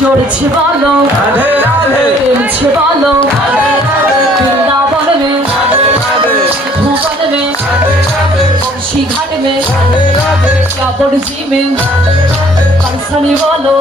जोड़ছে বলো প্রেমছে বলো वृंदावन में भुवन में बंशी घाट में या बड़जी में कंसनी बोलो